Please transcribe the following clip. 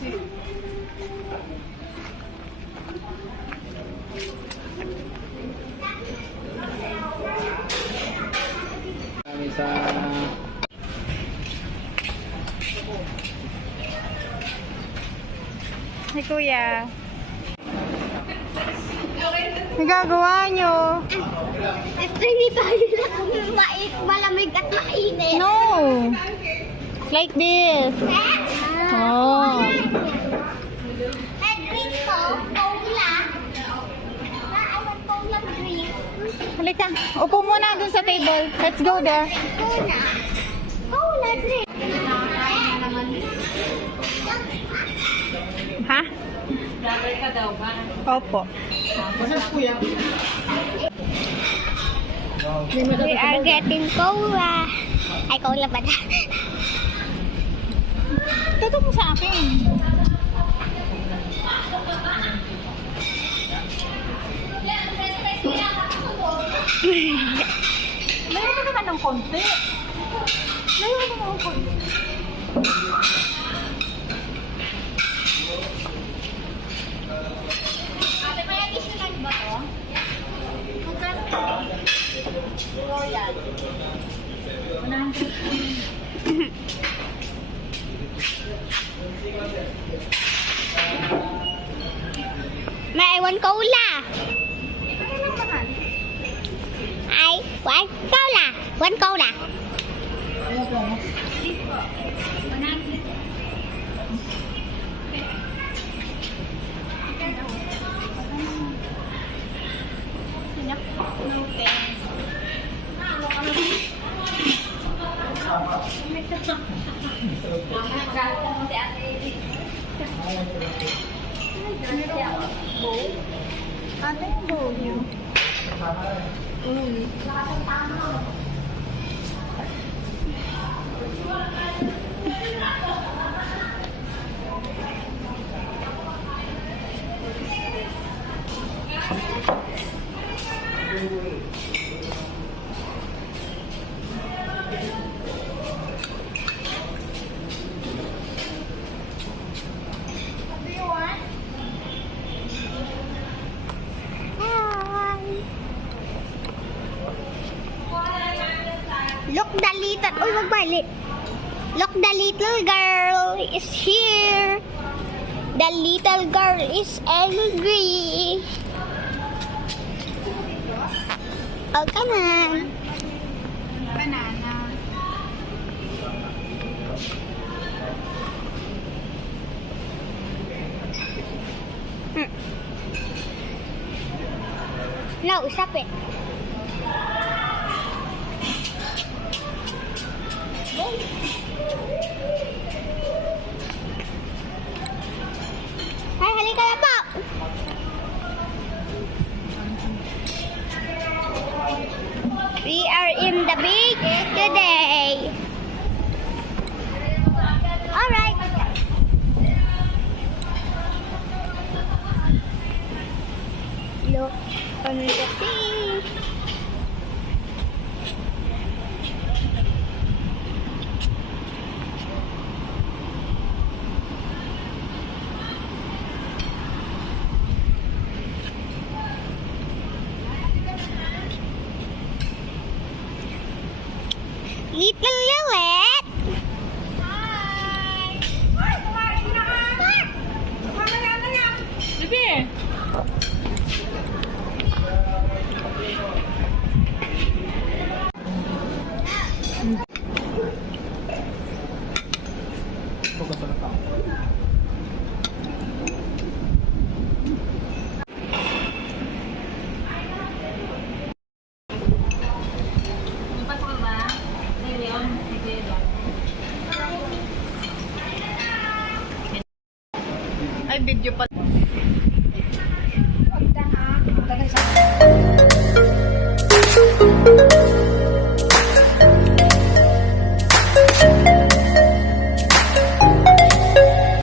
Sa Hey, kuya. Nagagawa nyo? Hindi tayo lang malamig at mainit. No. Like this. Oh. Drink ko, cola. I want cola drink. Halika. Upo muna dun sa table. Let's go there. Cola. Cola drink. Ha? Opo. We are getting cola. Ay, cola ba na? Tuto mo sa akin. Meron ka naman ng konti. Meron ka naman ng konti. Ate, may additional ba to? Magkano to? Royal. 100. May I want cola. I want cola. One cola. Ate, yung bowl nyo. Look, the little... Uy, magbalik. Look, the little girl is here. The little girl is angry. Oh, come on. Banana. No, stop it. Ay, halika na po. We are in the beach today. Alright. Look on the sea. Little Lilith. Hi. Ay, kumain na ka. Mamaya na yan. Sige. Ay, video pa. Pagka na.